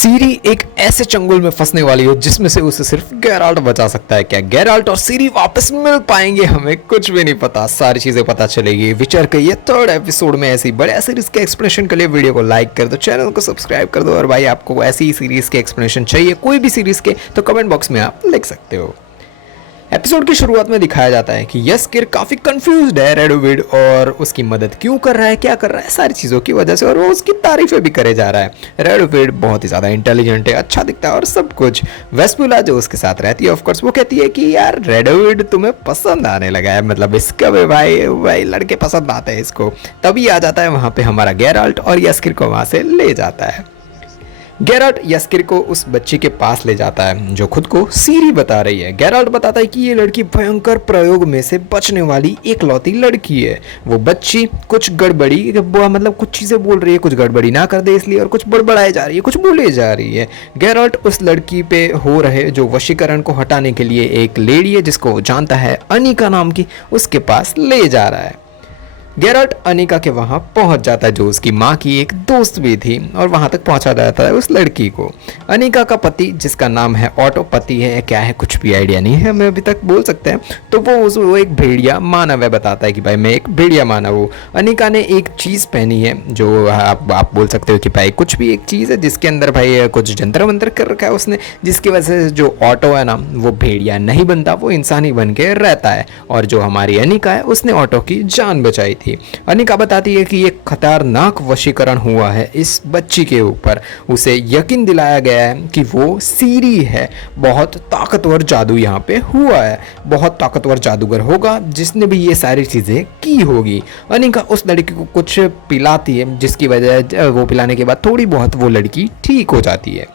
सीरी एक ऐसे चंगुल में फंसने वाली हो जिसमें से उसे सिर्फ गेराल्ट बचा सकता है। क्या गेराल्ट और सीरी वापस मिल पाएंगे? हमें कुछ भी नहीं पता, सारी चीजें पता चलेगी विचर के ये थर्ड एपिसोड में। ऐसी बड़े सीरीज के एक्सप्लेनेशन के लिए वीडियो को लाइक कर दो, चैनल को सब्सक्राइब कर दो। और भाई आपको ऐसी ही सीरीज के एक्सप्लेनेशन चाहिए कोई भी सीरीज के तो कमेंट बॉक्स में आप लिख सकते हो। एपिसोड की शुरुआत में दिखाया जाता है कि यस्किर काफी कंफ्यूज्ड है रेडोविड और उसकी मदद क्यों कर रहा है, क्या कर रहा है, सारी चीजों की वजह से, और वो उसकी तारीफें भी करे जा रहा है। रेडोविड बहुत ही ज्यादा इंटेलिजेंट है, अच्छा दिखता है और सब कुछ। वेस्पुला जो उसके साथ रहती है ऑफकोर्स वो कहती है कि यार रेडोविड तुम्हें पसंद आने लगा है, मतलब इसका भी भाई लड़के पसंद आते हैं इसको। तभी आ जाता है वहां पे हमारा गेराल्ट और यस्किर को वहां से ले जाता है। गेराल्ट यस्किर को उस बच्ची के पास ले जाता है जो खुद को सीरी बता रही है। गेराल्ट बताता है कि ये लड़की भयंकर प्रयोग में से बचने वाली एकलौती लड़की है। वो बच्ची कुछ गड़बड़ी मतलब कुछ चीज़ें बोल रही है, कुछ गड़बड़ी ना कर दे इसलिए, और कुछ बड़बड़ाई जा रही है, कुछ बोले जा रही है। गेराल्ट उस लड़की पे हो रहे जो वशीकरण को हटाने के लिए एक लेडी है जिसको वो जानता है, अनिका नाम की, उसके पास ले जा रहा है। गेराल्ट अनिका के वहां पहुंच जाता है जो उसकी माँ की एक दोस्त भी थी, और वहां तक पहुंचा जाता है उस लड़की को। अनिका का पति जिसका नाम है ऑटो, पति है क्या है कुछ भी आइडिया नहीं है हमें अभी तक, बोल सकते हैं। तो वो एक भेड़िया मानव है, बताता है कि भाई मैं एक भेड़िया मानव हूँ। अनिका ने एक चीज़ पहनी है जो आप बोल सकते हो कि भाई कुछ भी एक चीज़ है जिसके अंदर भाई कुछ जंतर मंतर कर रखा है उसने, जिसकी वजह से जो ऑटो है ना वो भेड़िया नहीं बनता, वो इंसानी बन के रहता है। और जो हमारी अनिका है उसने ऑटो की जान बचाई थी। अनिका बताती है कि एक खतरनाक वशीकरण हुआ है इस बच्ची के ऊपर। उसे यकीन दिलाया गया है कि वो सीरी है। बहुत ताकतवर जादू यहाँ पे हुआ है, बहुत ताकतवर जादूगर होगा जिसने भी ये सारी चीज़ें की होगी। अनिका उस लड़की को कुछ पिलाती है जिसकी वजह वो पिलाने के बाद थोड़ी बहुत वो लड़की ठीक हो जाती है।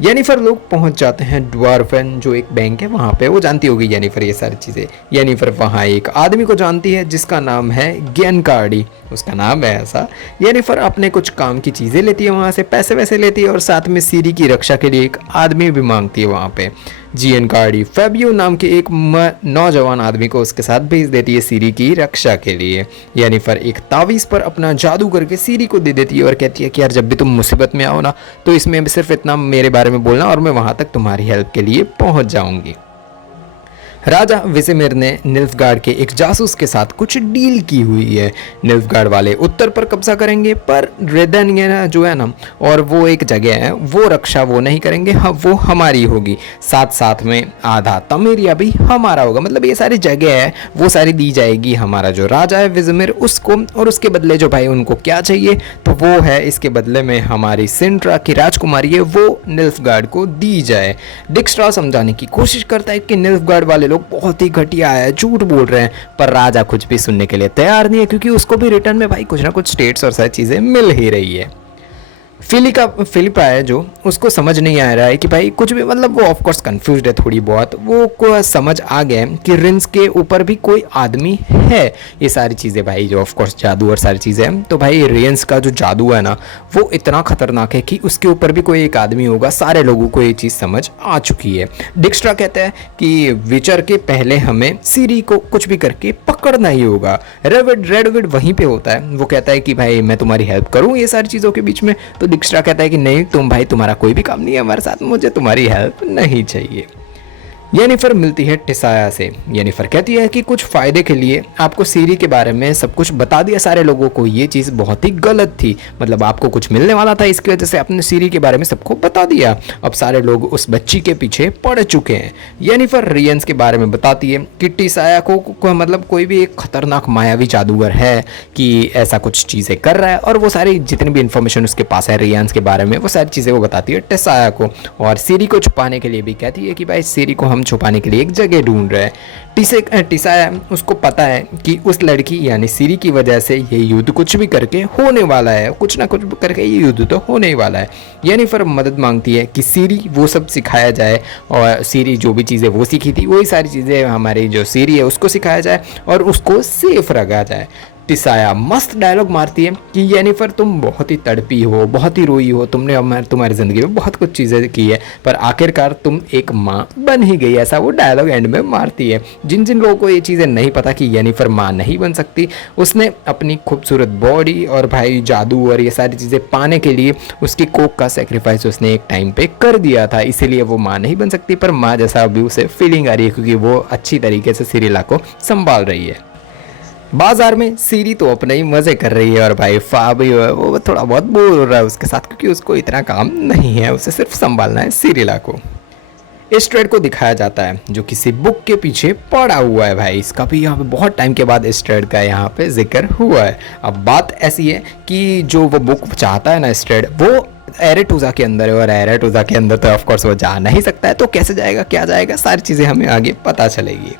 येनिफर लोग पहुंच जाते हैं ड्वार्फन जो एक बैंक है वहाँ पे। वो जानती होगी येनिफर ये सारी चीज़ें। येनिफर वहाँ एक आदमी को जानती है जिसका नाम है गेनकार्डी, उसका नाम है ऐसा। येनिफर अपने कुछ काम की चीज़ें लेती है वहाँ से, पैसे वैसे लेती है, और साथ में सीरी की रक्षा के लिए एक आदमी भी मांगती है वहाँ पे। जियनकार्डी फेबियो नाम के एक नौजवान आदमी को उसके साथ भेज देती है सीरी की रक्षा के लिए। येनिफर एक तावीज़ पर अपना जादू करके सीरी को दे देती है और कहती है कि यार जब भी तुम मुसीबत में आओ ना तो इसमें सिर्फ इतना मेरे बारे में बोलना और मैं वहाँ तक तुम्हारी हेल्प के लिए पहुँच जाऊँगी। राजा विसेमिर ने निल्फगार्ड के एक जासूस के साथ कुछ डील की हुई है। निल्फगार्ड वाले उत्तर पर कब्जा करेंगे पर रेदन जो है ना, और वो एक जगह है, वो रक्षा वो नहीं करेंगे, वो हमारी होगी। साथ साथ में आधा तमेरिया भी हमारा होगा, मतलब ये सारी जगह है वो सारी दी जाएगी हमारा जो राजा है विसेमिर उसको। और उसके बदले जो भाई उनको क्या चाहिए तो वो है इसके बदले में हमारी सिंट्रा की राजकुमारी है वो निल्फगार्ड को दी जाए। डिक्स्ट्रा समझाने की कोशिश करता है कि निल्फगार्ड वाले लोग बहुत ही घटिया है, झूठ बोल रहे हैं, पर राजा कुछ भी सुनने के लिए तैयार नहीं है क्योंकि उसको भी रिटर्न में भाई कुछ ना कुछ स्टेट्स और सारी चीजें मिल ही रही है। फिलिपा है जो उसको समझ नहीं आ रहा है कि भाई कुछ भी, मतलब वो ऑफकोर्स कंफ्यूज्ड है थोड़ी बहुत। वो को समझ आ गया कि रिंस के ऊपर भी कोई आदमी है। ये सारी चीज़ें भाई जो ऑफकोर्स जादू और सारी चीज़ें हैं, तो भाई रिंस का जो जादू है ना वो इतना खतरनाक है कि उसके ऊपर भी कोई एक आदमी होगा। सारे लोगों को ये चीज़ समझ आ चुकी है। डिक्स्ट्रा कहता है कि विचर के पहले हमें सीरी को कुछ भी करके पकड़ना ही होगा। रेडविड वहीं पे होता है, वो कहता है कि भाई मैं तुम्हारी हेल्प करूँ ये सारी चीज़ों के बीच में। तो डिक्स्ट्रा कहता है कि नहीं तुम भाई, तुम्हारा कोई भी काम नहीं है हमारे साथ, मुझे तुम्हारी हेल्प नहीं चाहिए। येनिफर मिलती है टिसाया से। येनिफर कहती है कि कुछ फ़ायदे के लिए आपको सीरी के बारे में सब कुछ बता दिया सारे लोगों को, ये चीज़ बहुत ही गलत थी, मतलब आपको कुछ मिलने वाला था इसकी वजह से आपने सीरी के बारे में सबको बता दिया। अब सारे लोग उस बच्ची के पीछे पड़ चुके हैं। येनिफर रियंस के बारे में बताती है कि टिसाया को मतलब कोई भी एक खतरनाक मायावी जादूगर है कि ऐसा कुछ चीज़ें कर रहा है, और वो सारी जितनी भी इन्फॉर्मेशन उसके पास है रियंस के बारे में वो सारी चीज़ें वो बताती है टिसाया को। और सीरी को छुपाने के लिए भी कहती है कि भाई सीरी को छुपाने के लिए एक जगह ढूंढ रहे हैं। टिसाया उसको पता है कि उस लड़की यानी सीरी की वजह से ये युद्ध कुछ भी करके होने वाला है, कुछ ना कुछ करके ये युद्ध तो होने ही वाला है। येनिफर मदद मांगती है कि सीरी वो सब सिखाया जाए, और सीरी जो भी चीज़ें वो सीखी थी वही सारी चीज़ें हमारी जो सीरी है उसको सिखाया जाए और उसको सेफ रखा जाए। टिसाया मस्त डायलॉग मारती है कि येनिफर तुम बहुत ही तड़पी हो, बहुत ही रोई हो, तुमने तुम्हारी ज़िंदगी में बहुत कुछ चीज़ें की है, पर आखिरकार तुम एक माँ बन ही गई। ऐसा वो डायलॉग एंड में मारती है। जिन जिन लोगों को ये चीज़ें नहीं पता कि येनिफर माँ नहीं बन सकती, उसने अपनी खूबसूरत बॉडी और भाई जादू और ये सारी चीज़ें पाने के लिए उसकी कोक का सेक्रीफाइस उसने एक टाइम पे कर दिया था, इसीलिए वो माँ नहीं बन सकती। पर माँ जैसा अभी उसे फीलिंग आ रही है क्योंकि वो अच्छी तरीके से सिरिला को संभाल रही है। बाजार में सीरी तो अपने ही मज़े कर रही है और भाई फा भी वो थोड़ा बहुत बोर हो रहा है उसके साथ, क्योंकि उसको इतना काम नहीं है, उसे सिर्फ संभालना है सिरिला को। इस ट्रेड को दिखाया जाता है जो किसी बुक के पीछे पड़ा हुआ है। भाई इसका भी यहाँ पे बहुत टाइम के बाद इस ट्रेड का यहाँ पे जिक्र हुआ है। अब बात ऐसी है कि जो वो बुक चाहता है ना इस ट्रेड, वो एरेटूजा के अंदर है और एरेटूजा के अंदर तो ऑफकोर्स वो जा नहीं सकता है। तो कैसे जाएगा, क्या जाएगा, सारी चीज़ें हमें आगे पता चलेगी।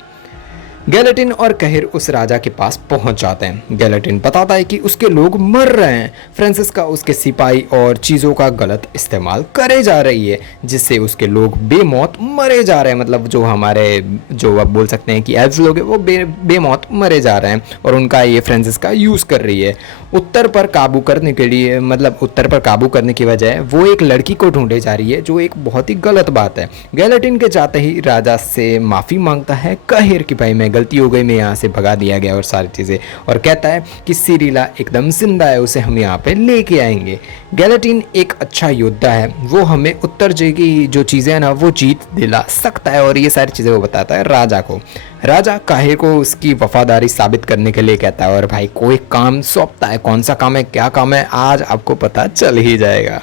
गैलेटिन और कहर उस राजा के पास पहुंच जाते हैं। गैलेटिन बताता है कि उसके लोग मर रहे हैं, फ्रांसिस्का उसके सिपाही और चीज़ों का गलत इस्तेमाल करे जा रही है, जिससे उसके लोग बेमौत मरे जा रहे हैं। मतलब जो हमारे जो आप बोल सकते हैं कि एल्व्स लोग हैं वो बेमौत मरे जा रहे हैं और उनका ये फ्रांसिस्का यूज़ कर रही है। उत्तर पर काबू करने के लिए, मतलब उत्तर पर काबू करने की बजाय वो एक लड़की को ढूंढे जा रही है, जो एक बहुत ही गलत बात है। गैलेटिन के जाते ही राजा से माफ़ी मांगता है कहर कि भाई मैं गलती हो गई, मैं यहाँ से भगा दिया गया और सारी चीज़ें, और कहता है कि सिरिला एकदम जिंदा है, उसे हम यहाँ पे लेके आएंगे। गैलेटिन एक अच्छा योद्धा है, वो हमें उत्तर की जो चीज़ें हैं ना वो जीत दिला सकता है और ये सारी चीज़ें वो बताता है राजा को। राजा काहिर को उसकी वफादारी साबित करने के लिए कहता है और भाई कोई काम सौंपता है। कौन सा काम है, क्या काम है, आज आपको पता चल ही जाएगा।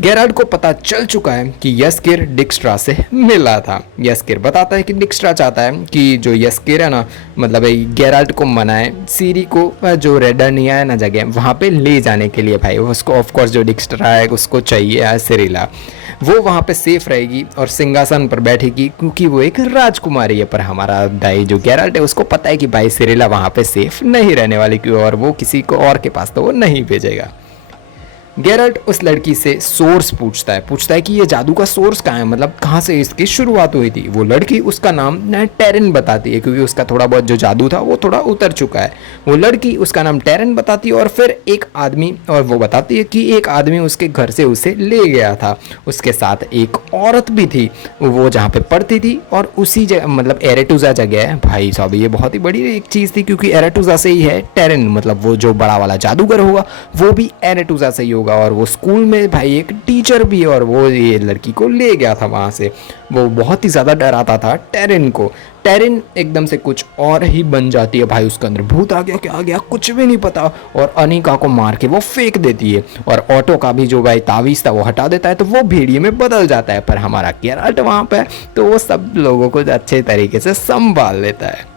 गेराल्ड को पता चल चुका है कि यस्किर डिक्स्ट्रा से मिला था। यस्किर बताता है कि डिक्स्ट्रा चाहता है कि जो यस्किर है ना, मतलब गेराल्ड को मनाए सीरी को जो रेडर्निया है ना जगह, वहाँ पे ले जाने के लिए। भाई उसको ऑफकोर्स जो डिक्स्ट्रा है उसको चाहिए सिरिला, वो वहाँ पे सेफ रहेगी और सिंहासन पर बैठेगी क्योंकि वो एक राजकुमारी है। पर हमारा भाई जो गेराल्ड है उसको पता है कि भाई सिरिला वहाँ पे सेफ नहीं रहने वाली, क्यों, और वो किसी को और के पास तो वो नहीं भेजेगा। गेराल्ड उस लड़की से सोर्स पूछता है कि ये जादू का सोर्स कहाँ है, मतलब कहाँ से इसकी शुरुआत हुई थी। वो लड़की उसका नाम टेरन बताती है क्योंकि उसका थोड़ा बहुत जो जादू था वो थोड़ा उतर चुका है। वो लड़की उसका नाम टेरन बताती है और फिर एक आदमी, और वो बताती है कि एक आदमी उसके घर से उसे ले गया था। उसके साथ एक औरत भी थी, वो जहाँ पे पढ़ती थी और उसी जगह, मतलब एरेटूजा जगह है। भाई साहब ये बहुत ही बड़ी एक चीज़ थी क्योंकि एरेटूजा से ही है टेरन, मतलब वो जो बड़ा वाला जादूगर होगा वो भी एरेटूजा से ही होगा। और वो स्कूल में भाई एक टीचर भी है और वो ये लड़की को ले गया था वहाँ से। वो बहुत ही ज़्यादा डराता था टेरिन को। टेरिन एकदम से कुछ और ही बन जाती है। भाई उसके अंदर भूत आ गया, क्या आ गया कुछ भी नहीं पता, और अनिका को मार के वो फेंक देती है और ऑटो का भी जो भाई तावीज़ था वो हटा देता है, तो वो भेड़िए में बदल जाता है। पर हमारा गेराल्ट वहाँ पे तो वो सब लोगों को अच्छे तरीके से संभाल लेता है।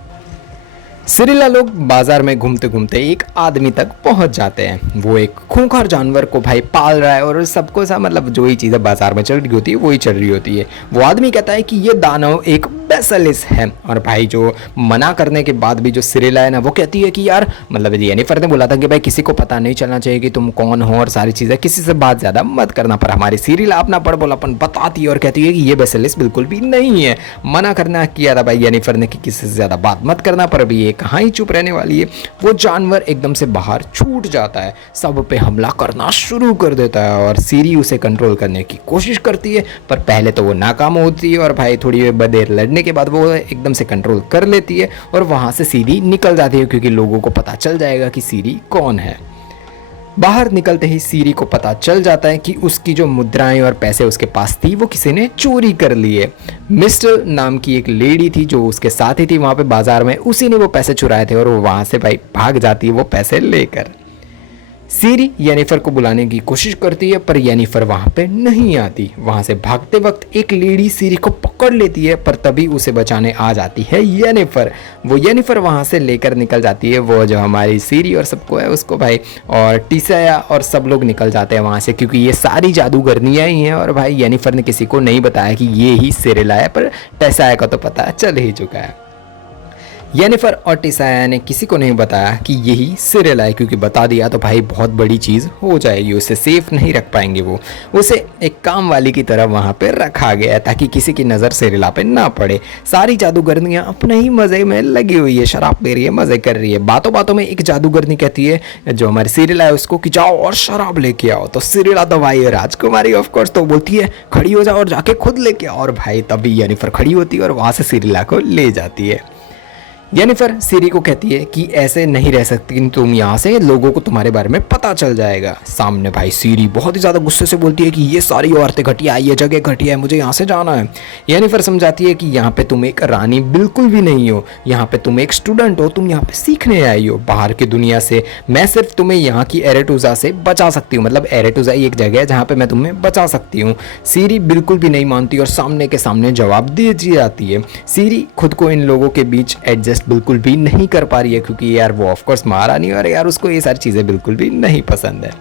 सिरिला लोग बाजार में घूमते घूमते एक आदमी तक पहुंच जाते हैं। वो एक खूंखार जानवर को भाई पाल रहा है और सबको सा, मतलब जो ही चीज़ें बाजार में चल रही होती है वही चल रही होती है। वो आदमी कहता है कि ये दानव एक बेसिलिस है, और भाई जो मना करने के बाद भी जो सिरिला है ना वो कहती है कि यार, मतलब येनिफर ने बोला था कि भाई किसी को पता नहीं चलना चाहिए कि तुम कौन हो और सारी चीज़ें, किसी से बात ज़्यादा मत करना। पर हमारी सिरिला अपना बड़बोलापन बताती है और कहती है कि ये बेसिलिस बिल्कुल भी नहीं है। मना करना किया था भाई येनिफर ने कि किसी से ज़्यादा बात मत करना, पर अभी ये कहाँ ही चुप रहने वाली है। वो जानवर एकदम से बाहर छूट जाता है, सब पे हमला करना शुरू कर देता है और सीरी उसे कंट्रोल करने की कोशिश करती है, पर पहले तो वो नाकाम होती है और भाई थोड़ी देर लड़ने के बाद वो एकदम से कंट्रोल कर लेती है और वहाँ से सीरी निकल जाती है क्योंकि लोगों को पता चल जाएगा कि सीरी कौन है। बाहर निकलते ही सीरी को पता चल जाता है कि उसकी जो मुद्राएं और पैसे उसके पास थी वो किसी ने चोरी कर लिए। मिस्टर नाम की एक लेडी थी जो उसके साथ ही थी वहाँ पे बाजार में, उसी ने वो पैसे चुराए थे और वो वहाँ से भाई भाग जाती है वो पैसे लेकर। सीरी येनिफर को बुलाने की कोशिश करती है पर येनिफर वहाँ पे नहीं आती। वहाँ से भागते वक्त एक लेडी सीरी को पकड़ लेती है, पर तभी उसे बचाने आ जाती है येनिफर। वो येनिफर वहाँ से लेकर निकल जाती है, वो जो हमारी सीरी और सबको है उसको भाई, और टिसाया और सब लोग निकल जाते हैं वहाँ से क्योंकि ये सारी जादूगरनियाँ ही हैं। और भाई येनिफर ने किसी को नहीं बताया कि ये ही सिरिला है, पर टिसाया का तो पता चल ही चुका है। येनिफर और टिसाया ने किसी को नहीं बताया कि यही सिरिल है, क्योंकि बता दिया तो भाई बहुत बड़ी चीज़ हो जाएगी, उसे सेफ नहीं रख पाएंगे वो। उसे एक काम वाली की तरह वहाँ पे रखा गया ताकि किसी की नज़र सिरिला पे ना पड़े। सारी जादूगरनियाँ अपने ही मज़े में लगी हुई है, शराब पी रही है, मज़े कर रही है। बातों बातों में एक जादूगरनी कहती है जो हमारी सिरिला है उसको कि जाओ और शराब लेके आओ। तो सिरिला तो भाई राजकुमारी ऑफ कोर्स तो बोलती है खड़ी हो जाओ और जाके खुद लेके आओ, और भाई तभी येनिफर खड़ी होती है और वहाँ से सिरिला को ले जाती है। येनिफर सीरी को कहती है कि ऐसे नहीं रह सकती तुम यहाँ से, लोगों को तुम्हारे बारे में पता चल जाएगा। सामने भाई सीरी बहुत ही ज़्यादा गुस्से से बोलती है कि ये सारी औरतें घटिया है, ये जगह घटिया है, मुझे यहाँ से जाना है। येनिफर समझाती है कि यहाँ पे तुम एक रानी बिल्कुल भी नहीं हो, यहाँ पे तुम एक स्टूडेंट हो, तुम यहाँ पे सीखने आई हो बाहर की दुनिया से। मैं सिर्फ तुम्हें यहाँ की एरेटूजा से बचा सकती हूँ, मतलब एरेटूजा एक जगह है जहाँ पे मैं तुम्हें बचा सकती हूँ। सीरी बिल्कुल भी नहीं मानती और सामने के सामने जवाब दे दी जाती है। सीरी खुद को इन लोगों के बीच एडजस्ट बिल्कुल भी नहीं कर पा रही है, क्योंकि यार वो ऑफकोर्स महारानी और यार उसको ये सारी चीज़ें बिल्कुल भी नहीं पसंद है।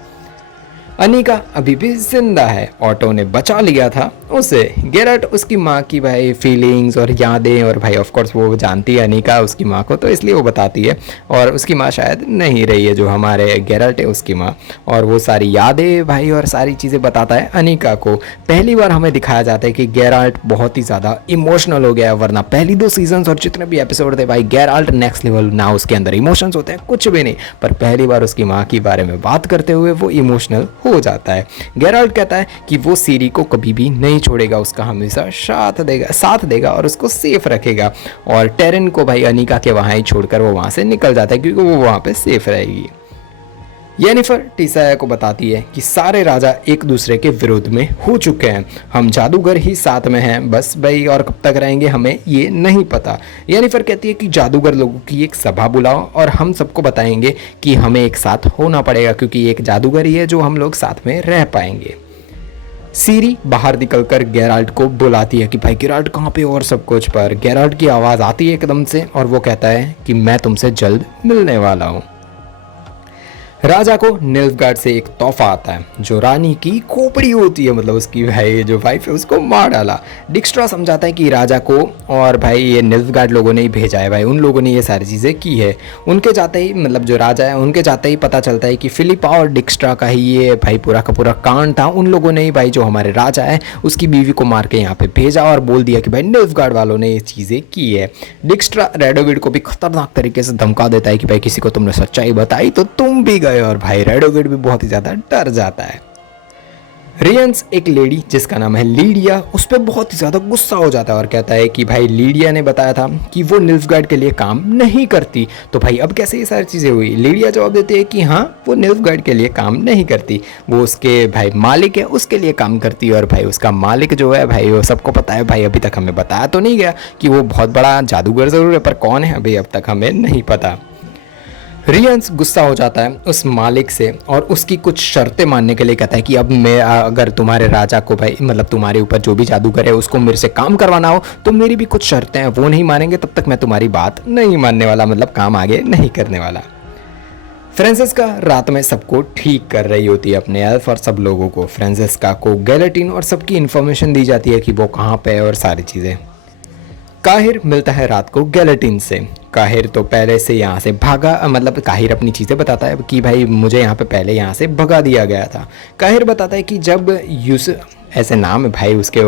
अनिका अभी भी जिंदा है, ऑटो ने बचा लिया था उसे। गेरट उसकी माँ की भाई फीलिंग्स और यादें, और भाई ऑफ कोर्स वो जानती है अनिका उसकी माँ को, तो इसलिए वो बताती है। और उसकी माँ शायद नहीं रही है जो हमारे गेरट है उसकी माँ, और वो सारी यादें भाई और सारी चीज़ें बताता है अनिका को। पहली बार हमें दिखाया जाता है कि गेराल्ट बहुत ही ज़्यादा इमोशनल हो गया है, वरना पहली 2 सीजन्स और जितने भी एपिसोड थे भाई गेराल्ट नेक्स्ट लेवल, ना उसके अंदर इमोशंस होते हैं कुछ भी नहीं, पर पहली बार उसकी माँ के बारे में बात करते हुए वो इमोशनल हो जाता है। गेराल्ट कहता है कि वो सीरी को कभी भी नहीं छोड़ेगा, उसका हमेशा साथ देगा और उसको सेफ रखेगा। और टेरन को भाई अनिका के वहाँ ही छोड़कर वो वहाँ से निकल जाता है, क्योंकि वो वहाँ पे सेफ रहेगी। येनिफर टिसाया को बताती है कि सारे राजा एक दूसरे के विरोध में हो चुके हैं, हम जादूगर ही साथ में हैं, बस भाई और कब तक रहेंगे हमें ये नहीं पता। येनिफर कहती है कि जादूगर लोगों की एक सभा बुलाओ और हम सबको बताएंगे कि हमें एक साथ होना पड़ेगा, क्योंकि एक जादूगर ही है जो हम लोग साथ में रह पाएंगे। सीरी बाहर निकलकर गेराल्ट को बुलाती है कि भाई गेराल्ट कहाँ पे, और सब कुछ। पर गेराल्ट की आवाज़ आती है एकदम से और वो कहता है कि मैं तुमसे जल्द मिलने वाला हूँ। राजा को निल्फगार्ड से एक तोहफा आता है जो रानी की खोपड़ी होती है, मतलब उसकी भाई जो वाइफ है उसको मार डाला। डिक्स्ट्रा समझाता है कि राजा को और भाई ये निल्फगार्ड लोगों ने ही भेजा है, भाई उन लोगों ने ये सारी चीज़ें की है। उनके जाते ही मतलब जो राजा है उनके जाते ही पता चलता है कि फिलिपा और डिक्स्ट्रा का ही ये भाई पूरा का पूरा कांड था। उन लोगों ने ही भाई जो हमारे राजा है उसकी बीवी को मार के यहाँ पे भेजा और बोल दिया कि भाई निल्फगार्ड वालों ने ये चीज़ें की है। डिक्स्ट्रा रेडोविड को भी खतरनाक तरीके से धमका देता है कि भाई किसी को तुमने सच्चाई बताई तो तुम भी गए, और भाई रेडोविड भी बहुत ही ज्यादा डर जाता है। रियंस एक लेडी जिसका नाम है लीडिया, उस पर बहुत ही ज़्यादा गुस्सा हो जाता है और कहता है कि भाई लीडिया ने बताया था कि वो निल्फगार्ड के लिए काम नहीं करती, तो भाई अब कैसे ये सारी चीज़ें हुई। लीडिया जवाब देती है कि हाँ वो निल्फगार्ड के लिए काम नहीं करती, वो उसके भाई मालिक है उसके लिए काम करती है। और भाई उसका मालिक जो है भाई वो सबको पता है, भाई अभी तक हमें बताया तो नहीं गया कि वो बहुत बड़ा जादूगर ज़रूर है, पर कौन है अभी अब तक हमें नहीं पता। रियंस गुस्सा हो जाता है उस मालिक से और उसकी कुछ शर्तें मानने के लिए कहता है कि अब मैं अगर तुम्हारे राजा को भाई मतलब तुम्हारे ऊपर जो भी जादूगर है उसको मेरे से काम करवाना हो तो मेरी भी कुछ शर्तें हैं, वो नहीं मानेंगे तब तक मैं तुम्हारी बात नहीं मानने वाला, मतलब काम आगे नहीं करने वाला। फ्रांसिस्का रात में सबको ठीक कर रही होती है, अपने एल्फ और सब लोगों को। फ्रांसिस्का को गेलेटिन और सबकी इन्फॉर्मेशन दी जाती है कि वो कहाँ पे है और सारी चीज़ें। काहिर मिलता है रात को गेलेटिन से। काहिर तो पहले से यहाँ से भागा, मतलब काहिर अपनी चीज़ें बताता है कि भाई मुझे यहाँ पे पहले यहाँ से भगा दिया गया था। काहिर बताता है कि जब यूसुफ, ऐसे नाम है भाई उसके,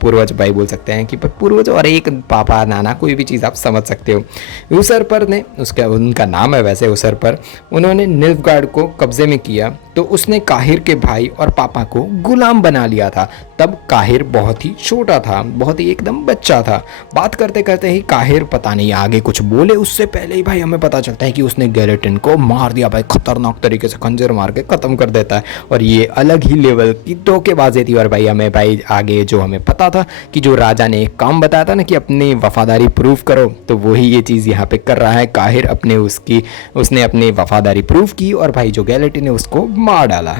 पूर्वज भाई बोल सकते हैं कि पूर्वज और एक पापा नाना कोई भी चीज़ आप समझ सकते हो। यूसरपर ने उसका उनका नाम है वैसे यूसरपर, उन्होंने निल्फगार्ड को कब्जे में किया तो उसने काहिर के भाई और पापा को गुलाम बना लिया था। तब काहिर बहुत ही छोटा था, बहुत ही एकदम बच्चा था। बात करते करते ही काहिर पता नहीं आगे कुछ बोले उससे पहले ही भाई हमें पता चलता है कि उसने गेलेटिन को मार दिया, भाई खतरनाक तरीके से खंजर मार के ख़त्म कर देता है। और ये अलग ही लेवल की धोखेबाजी थी। और भाई हमें भाई आगे जो हमें पता था कि जो राजा ने एक काम बताया था ना कि अपनी वफादारी प्रूव करो, तो वही ये चीज़ यहाँ पे कर रहा है। काहिर उसने अपनी वफादारी प्रूव की और भाई जो गेलेटिन है उसको मार डाला।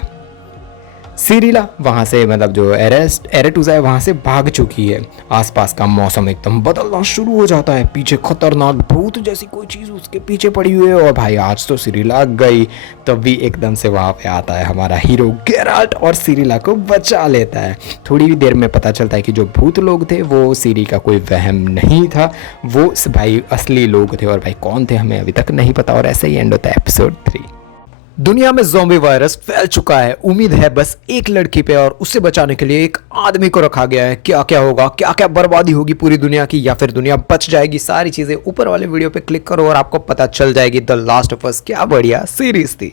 सिरिला वहाँ से मतलब जो एरेटूजा है वहाँ से भाग चुकी है। आसपास का मौसम एकदम बदलना शुरू हो जाता है, पीछे खतरनाक भूत जैसी कोई चीज़ उसके पीछे पड़ी हुई है और भाई आज तो सिरिला गई। तब भी एकदम से वहाँ पे आता है हमारा हीरो गेराल्ट और सिरिला को बचा लेता है। थोड़ी ही देर में पता चलता है कि जो भूत लोग थे वो सिरी का कोई वहम नहीं था, वो भाई असली लोग थे और भाई कौन थे हमें अभी तक नहीं पता। और ऐसे ही एंड होता है एपिसोड 3। दुनिया में ज़ॉम्बी वायरस फैल चुका है, उम्मीद है बस एक लड़की पे और उसे बचाने के लिए एक आदमी को रखा गया है। क्या क्या होगा, क्या क्या बर्बादी होगी पूरी दुनिया की, या फिर दुनिया बच जाएगी, सारी चीज़ें ऊपर वाले वीडियो पे क्लिक करो और आपको पता चल जाएगी। द लास्ट ऑफ अस क्या बढ़िया सीरीज थी।